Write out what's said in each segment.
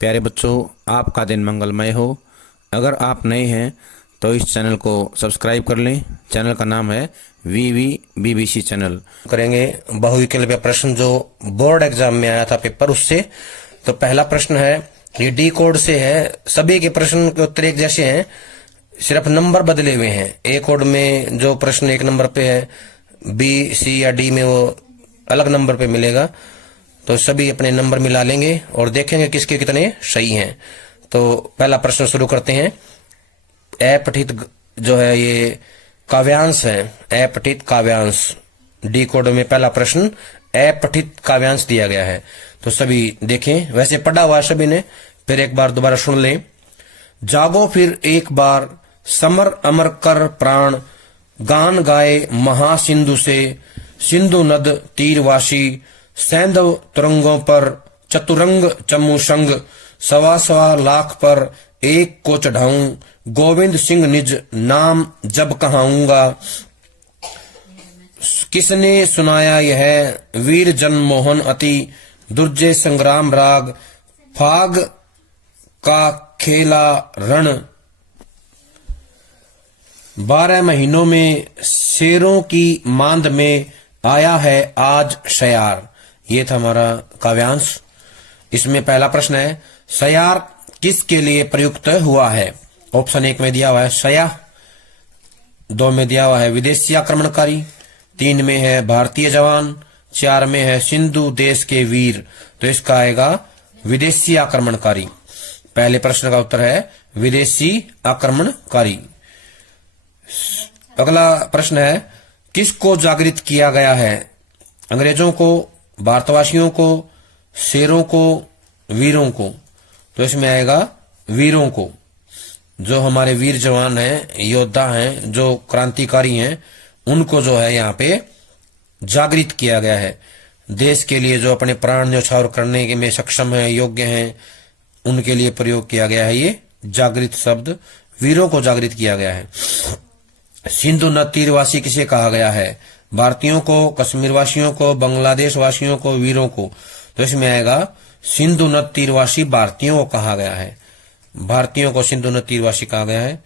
प्यारे बच्चों, आपका दिन मंगलमय हो। अगर आप नए हैं तो इस चैनल को सब्सक्राइब कर लें। चैनल का नाम है VV BBC चैनल। करेंगे बहुविकल्पीय प्रश्न जो बोर्ड एग्जाम में आया था पेपर उससे। तो पहला प्रश्न है, ये डी कोड से है। सभी के प्रश्न के उत्तर एक जैसे हैं, सिर्फ नंबर बदले हुए हैं। ए कोड में जो प्रश्न 1 नंबर पे है, बी, सी या डी में वो अलग नंबर पे मिलेगा। तो सभी अपने नंबर मिला लेंगे और देखेंगे किसके कितने सही हैं। तो पहला प्रश्न शुरू करते हैं। अपठित जो है ये काव्यांश है, अपठित काव्यांश। डी कोड में पहला प्रश्न अपठित काव्यांश दिया गया है। तो सभी देखें, वैसे पढ़ा हुआ है सभी ने, फिर एक बार दोबारा सुन लें। जागो फिर एक बार समर अमर कर प्राण, गान गाए महासिंधु से सिंधु नद तीरवासी, सैंधव तुरंगों पर चतुरंग चमू संग, सवा सवा लाख पर एक को चढ़ाऊं, गोविंद सिंह निज नाम जब कहाऊंगा। किसने सुनाया यह वीर जन मोहन अति, दुर्जय संग्राम राग, फाग का खेला रण, 12 महीनों में शेरों की मांद में आया है आज शयार। ये था हमारा काव्यांश। इसमें पहला प्रश्न है, शयार किसके लिए प्रयुक्त हुआ है? ऑप्शन 1 में दिया हुआ है शया, 2 में दिया हुआ है विदेशी आक्रमणकारी, 3 में है भारतीय जवान, 4 में है सिंधु देश के वीर। तो इसका आएगा विदेशी आक्रमणकारी। पहले प्रश्न का उत्तर है विदेशी आक्रमणकारी। अगला प्रश्न है, किसको जागृत किया गया है? अंग्रेजों को, भारतवासियों को, शेरों को, वीरों को? तो इसमें आएगा वीरों को। जो हमारे वीर जवान हैं, योद्धा हैं, जो क्रांतिकारी हैं, उनको जो है यहाँ पे जागृत किया गया है। देश के लिए जो अपने प्राण न्यौछावर करने के में सक्षम है, योग्य हैं, उनके लिए प्रयोग किया गया है ये जागृत शब्द। वीरों को जागृत किया गया है। सिंधु नद तीरवासी किसे कहा गया है? भारतीयों को, कश्मीर वासियों को, बांग्लादेश वासियों को, वीरों को? तो इसमें आएगा सिंधु नद तीरवासी भारतीयों को कहा गया है। भारतीयों को सिंधु नद तीरवासी कहा गया है।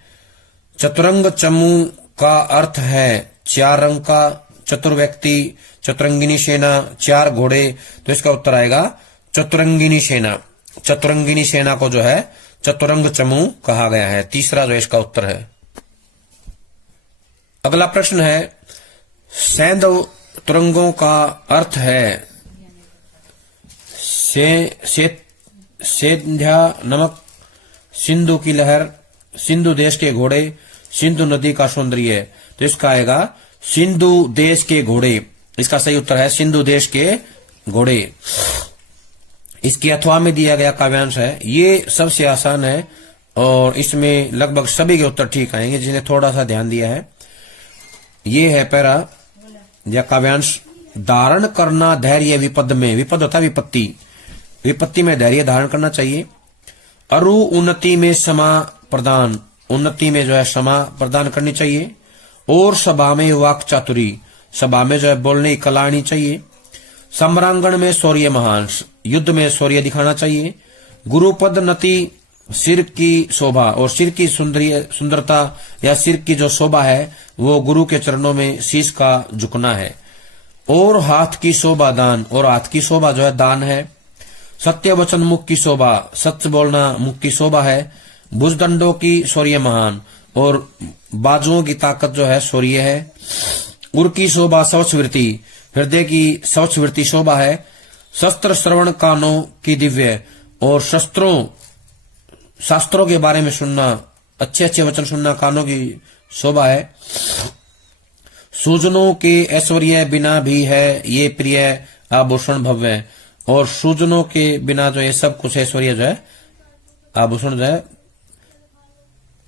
चतुरंग चमू का अर्थ है 4 रंग का, चतुर व्यक्ति, चतुरंगिनी सेना, 4 घोड़े। तो इसका उत्तर आएगा चतुरंगिनी सेना। चतुरंगिनी सेना को जो है चतुरंग चमू कहा गया है। तीसरा जो इसका उत्तर है। अगला प्रश्न है, सैंधव तुरंगों का अर्थ है सेंध्या नमक, सिंधु की लहर, सिंधु देश के घोड़े, सिंधु नदी का सौंदर्य। तो इसका आएगा सिंधु देश के घोड़े। इसका सही उत्तर है सिंधु देश के घोड़े। इसके अथवा में दिया गया काव्यांश है, ये सबसे आसान है और इसमें लगभग सभी के उत्तर ठीक आएंगे जिन्हें थोड़ा सा ध्यान दिया है। ये है पैरा या काव्यांश, धारण करना धैर्य विपद में। विपद होता विपत्ति, विपत्ति में धैर्य धारण करना चाहिए। अरु उन्नति में क्षमा प्रदान, उन्नति में जो है क्षमा प्रदान करनी चाहिए। और सभा में वाक चातुरी, सभा में जो है बोलने की कला आनी चाहिए। सम्रांगण में शौर्य महान, युद्ध में शौर्य दिखाना चाहिए। गुरुपद नति, सिर की शोभा, और सिर की सुंदरता या सिर की जो शोभा है वो गुरु के चरणों में शीश का झुकना है। और हाथ की शोभा दान, और हाथ की शोभा जो है दान है। सत्य वचन मुख की शोभा, सच बोलना मुख की शोभा है। भुजदंडों की शौर्य महान, और बाजुओं की ताकत जो है शौर्य है। उर की शोभा स्वच्छ वृत्ति, हृदय की स्वच्छ वृत्ति शोभा है। शस्त्र श्रवण कानों की दिव्य, और शास्त्रों के बारे में सुनना, अच्छे अच्छे वचन सुनना कानों की शोभा है। सूजनों के ऐश्वर्य बिना भी है ये प्रिय आभूषण भव्य, और सूजनों के बिना जो ये सब कुछ ऐश्वर्य जो है आभूषण जो है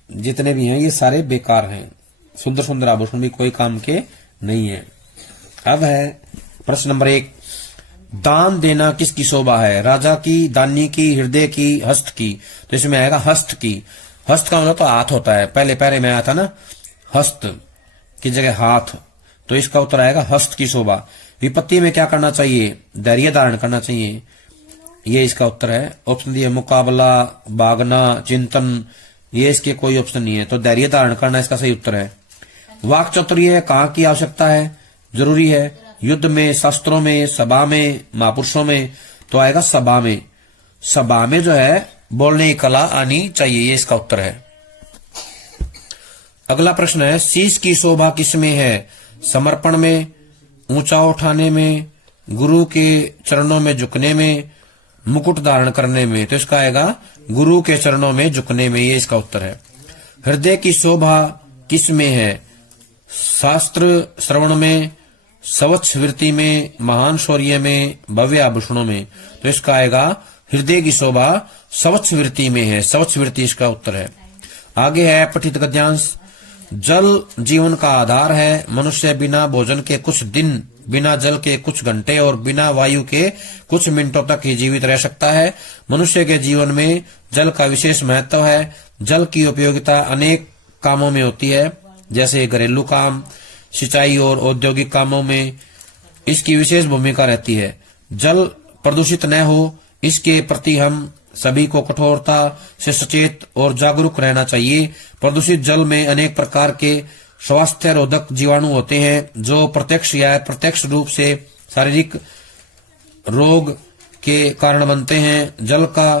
जितने भी हैं ये सारे बेकार हैं। सुंदर सुंदर आभूषण भी कोई काम के नहीं है। अब है प्रश्न नंबर 1, दान देना किसकी शोभा है? राजा की, दानी की, हृदय की, हस्त की? तो इसमें आएगा हस्त की। हस्त का मतलब तो हाथ होता है, पहले पैरे में आया था ना, हस्त की जगह हाथ। तो इसका उत्तर आएगा हस्त की शोभा। विपत्ति में क्या करना चाहिए? धैर्य धारण करना चाहिए। ये इसका उत्तर है। ऑप्शन डी है मुकाबला, भागना, चिंतन, ये इसके कोई ऑप्शन नहीं है। तो धैर्य धारण करना इसका सही उत्तर है। वाक चातुर्य कहाँ की आवश्यकता है, जरूरी है? युद्ध में, शास्त्रों में, सभा में, महापुरुषों में? तो आएगा सभा में। सभा में जो है बोलने की कला आनी चाहिए, ये इसका उत्तर है। अगला प्रश्न है शीश की शोभा किसमें है? समर्पण में, ऊंचा उठाने में, गुरु के चरणों में झुकने में, मुकुट धारण करने में? तो इसका आएगा गुरु के चरणों में झुकने में, ये इसका उत्तर है। हृदय की शोभा किसमें है? शास्त्र श्रवण में, स्वच्छ वृत्ति में, महान शौर्य में, भव्य आभूषणों में? तो इसका आएगा हृदय की शोभा स्वच्छ वृत्ति में है, स्वच्छ वृत्ति इसका उत्तर है। आगे है पठित गद्यांश। जल जीवन का आधार है। मनुष्य बिना भोजन के कुछ दिन, बिना जल के कुछ घंटे और बिना वायु के कुछ मिनटों तक ही जीवित रह सकता है। मनुष्य के जीवन में जल का विशेष महत्व है। जल की उपयोगिता अनेक कामों में होती है, जैसे घरेलू काम, सिंचाई और औद्योगिक कामों में इसकी विशेष भूमिका रहती है। जल प्रदूषित न हो, इसके प्रति हम सभी को कठोरता से सचेत और जागरूक रहना चाहिए। प्रदूषित जल में अनेक प्रकार के स्वास्थ्य रोधक जीवाणु होते हैं जो प्रत्यक्ष या अप्रत्यक्ष रूप से शारीरिक रोग के कारण बनते हैं। जल का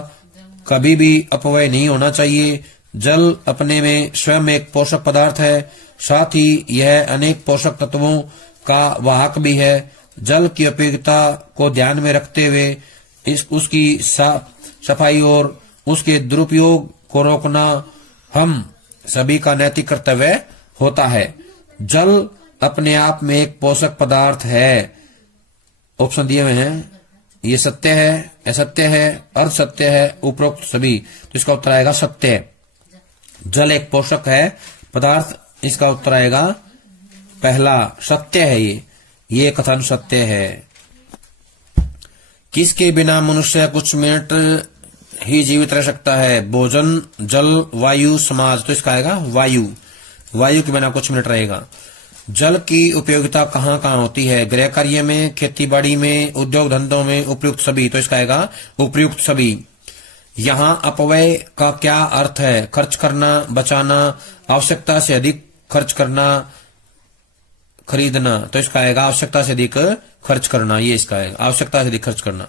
कभी भी अपव्यय नहीं होना चाहिए। जल अपने में स्वयं एक पोषक पदार्थ है, साथ ही यह अनेक पोषक तत्वों का वाहक भी है। जल की उपयोगिता को ध्यान में रखते हुए उसकी सफाई और उसके दुरुपयोग को रोकना हम सभी का नैतिक कर्तव्य होता है। जल अपने आप में एक पोषक पदार्थ है। ऑप्शन दिए हुए हैं, ये सत्य है, असत्य है, अर्ध सत्य है, उपरोक्त सभी? तो इसका उत्तर आएगा सत्य। जल एक पोषक है पदार्थ, इसका उत्तर आएगा पहला, सत्य है। ये कथन सत्य है। किसके बिना मनुष्य कुछ मिनट ही जीवित रह सकता है? भोजन, जल, वायु, समाज? तो इसका आएगा वायु। वायु के बिना कुछ मिनट रहेगा। जल की उपयोगिता कहाँ कहाँ होती है? गृह कार्य में, खेती बाड़ी में, उद्योग धंधों में, उपयुक्त सभी? तो इसका आएगा उपयुक्त सभी। यहाँ अपव्यय का क्या अर्थ है? खर्च करना, बचाना, आवश्यकता से अधिक खर्च करना, खरीदना? तो इसका आएगा आवश्यकता से अधिक खर्च करना, ये इसका आएगा आवश्यकता से अधिक खर्च करना।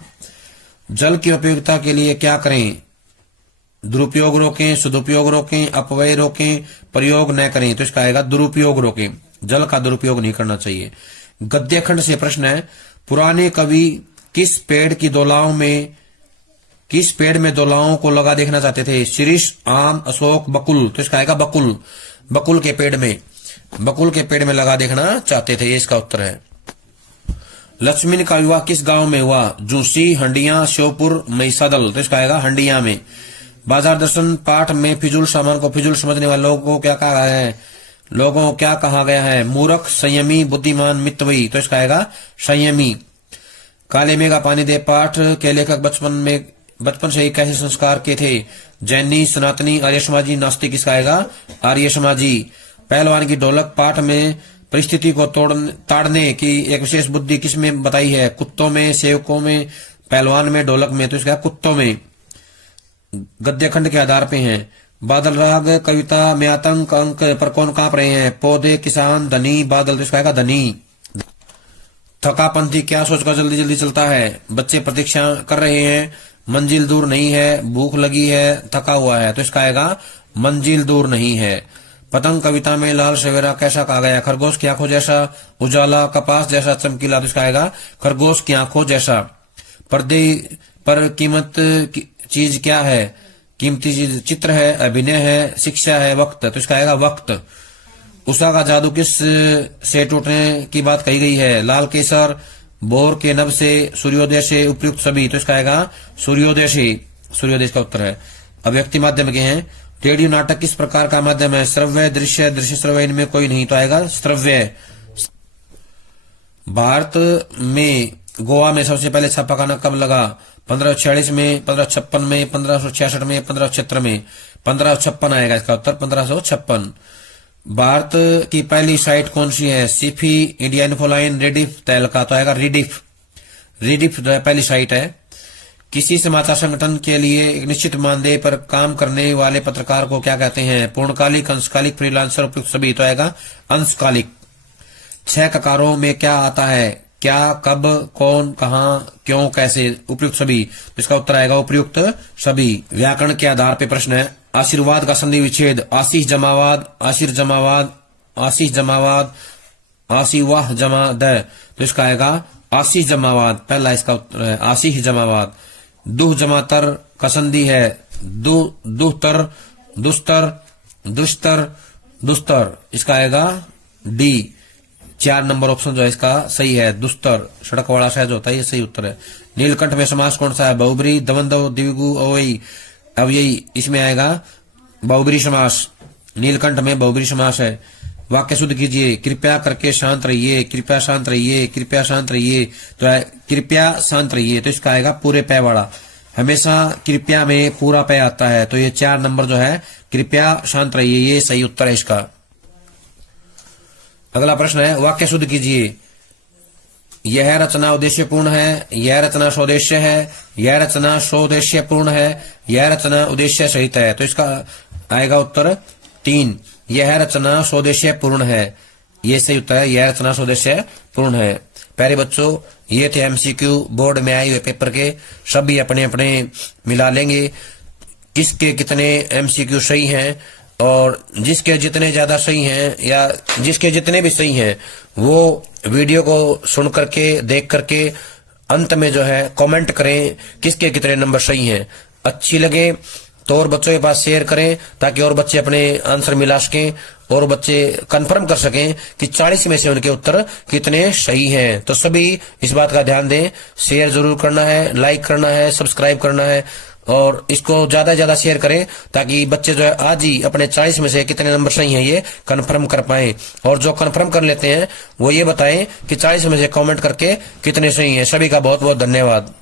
जल की उपयोगिता के लिए क्या करें? दुरुपयोग रोकें, सदुपयोग रोकें, अपव्यय रोकें, प्रयोग न करें? तो इसका आएगा दुरुपयोग रोकें। जल का दुरुपयोग नहीं करना चाहिए। गद्य खंड से प्रश्न है पुराने कवि किस पेड़ में दोलाओं को लगा देखना चाहते थे? शीरीष, आम, अशोक, बकुल? तो इसका आएगा बकुल। बकुल के पेड़ में लगा देखना चाहते थे, ये इसका उत्तर है। लक्ष्मी का विवाह किस गांव में हुआ? जूसी, हंडिया, श्योपुर, महिसादल? तो इसका आएगा हंडिया में। बाजार दर्शन पाठ में फिजूल सामान को फिजूल समझने वाले लोगों को क्या कहा गया है? मूर्ख, संयमी, बुद्धिमान, मितव्ययी? तो इसका आएगा संयमी। काले मेघ का पानी दे पाठ के लेखक बचपन से ही कैसे संस्कार के थे? जैनी, सनातनी, आर्य समाजी, नास्तिक? इसका आएगा आर्य समाजी। पहलवान की ढोलक पाठ में परिस्थिति को ताड़ने की एक विशेष बुद्धि किसमें बताई है? कुत्तों में, सेवकों में, पहलवान में, ढोलक में? तो इसका कुत्तों में। गद्य खंड के आधार पे हैं। बादल राग कविता में आतंक अंक पर कौन कांप रहे हैं? पौधे, किसान, धनी, बादल? तो इसका आएगा धनी। थकापंथी क्या सोचकर जल्दी जल्दी चलता है? बच्चे प्रतीक्षा कर रहे हैं, मंजिल दूर नहीं है, भूख लगी है, थका हुआ है? तो इसका आएगा मंजिल दूर नहीं है। पतंग कविता में लाल सवेरा कैसा कहा गया? खरगोश की आंखों जैसा, उजाला, कपास जैसा चमकीला? तो इसका आएगा खरगोश की आंखों जैसा। पर्दे पर कीमत चीज क्या है? कीमती चीज चित्र है, अभिनय है, शिक्षा है, वक्त? तो इसका आएगा वक्त। उषा का जादू किस से टूटने की बात कही गई है? लाल केसर, बोर के नभ से, सूर्योदय से, उपयुक्त सभी? तो इसका आएगा सूर्योदय से। सूर्योदय का उत्तर है। अभिव्यक्ति माध्यम के हैं। रेडियो नाटक किस प्रकार का माध्यम है? श्रव्य, दृश्य, दृश्य श्रव्य? इनमें कोई नहीं, तो आएगा श्रव्य। भारत में गोवा में सबसे पहले छापाखाना कब लगा? 1546 में, 1556 में, 1566 में, 1576 में? 1556 आएगा इसका उत्तर, 1556। भारत की पहली साइट कौन सी है? सीफी, इंडिया इन्फोलाइन, रेडिफ, तहलका? तो आएगा रिडिफ। रिडिफ जो है पहली साइट है। किसी समाचार संगठन के लिए एक निश्चित मानदेय पर काम करने वाले पत्रकार को क्या कहते हैं? पूर्णकालिक, अंशकालिक, फ्रीलांसर, उपयुक्त सभी। तो आएगा अंशकालिक। 6 ककारों में क्या आता है? क्या, कब, कौन, कहां, क्यों, कैसे, उपयुक्त सभी। तो इसका उत्तर आएगा उपयुक्त सभी। व्याकरण के आधार पे प्रश्न है। आशीर्वाद का संधि विच्छेद। आशीष जमावाद, आशीर जमावाद, आशीष जमावाद, आशीवाह जमा द। तो इसका आएगा आशीष जमावाद। पहला इसका उत्तर है आशीष जमावाद। दुह जमातर का संधि है दुहतर, दुस्तर, दुस्तर, दुस्तर। इसका आएगा डी। 4 नंबर ऑप्शन जो है इसका सही है, दुस्तर। सड़क वाला शहर जो होता है ये सही उत्तर है। नीलकंठ में समास कौन सा है? बहुब्री, दमनदव, द्विगु, अवयवी। अब यही इसमें आएगा बहुब्री समास। नीलकंठ में बहुब्री समास है। वाक्य शुद्ध कीजिए। कृपया करके शांत रहिए, कृपया शांत रहिए, कृपया शांत रहिए। तो है कृपया शांत रहिए। तो इसका आएगा पूरे पै वाला। हमेशा कृपया में पूरा पै आता है। तो ये 4 नंबर जो है कृपया शांत रहिए, ये सही उत्तर है इसका। अगला प्रश्न है वाक्य शुद्ध कीजिए। यह रचना उद्देश्यपूर्ण है, यह रचना स्वदेश्य है, यह रचना स्वदेश्यपूर्ण है, यह रचना उद्देश्य सहित है। तो इसका आएगा उत्तर 3। यह रचना स्वदेश्य पूर्ण है, ये सही उत्तर है। यह रचना स्वदेश्य पूर्ण है। प्यारे बच्चों, ये थे एमसीक्यू बोर्ड में आए हुए पेपर के। सभी अपने अपने मिला लेंगे किसके कितने एमसीक्यू सही हैं, और जिसके जितने ज्यादा सही हैं या जिसके जितने भी सही हैं वो वीडियो को सुन करके, देख करके अंत में जो है कमेंट करें किसके कितने नंबर सही हैं। अच्छी लगे तो और बच्चों के पास शेयर करें ताकि और बच्चे अपने आंसर मिला सकें और बच्चे कंफर्म कर सकें कि 40 में से उनके उत्तर कितने सही हैं। तो सभी इस बात का ध्यान दें, शेयर जरूर करना है, लाइक करना है, सब्सक्राइब करना है और इसको ज्यादा से ज्यादा शेयर करें ताकि बच्चे जो है आज ही अपने 40 में से कितने नंबर सही हैं ये कंफर्म कर पाएं। और जो कंफर्म कर लेते हैं वो ये बताएं कि 40 में से कमेंट करके कितने सही हैं। सभी का बहुत बहुत धन्यवाद।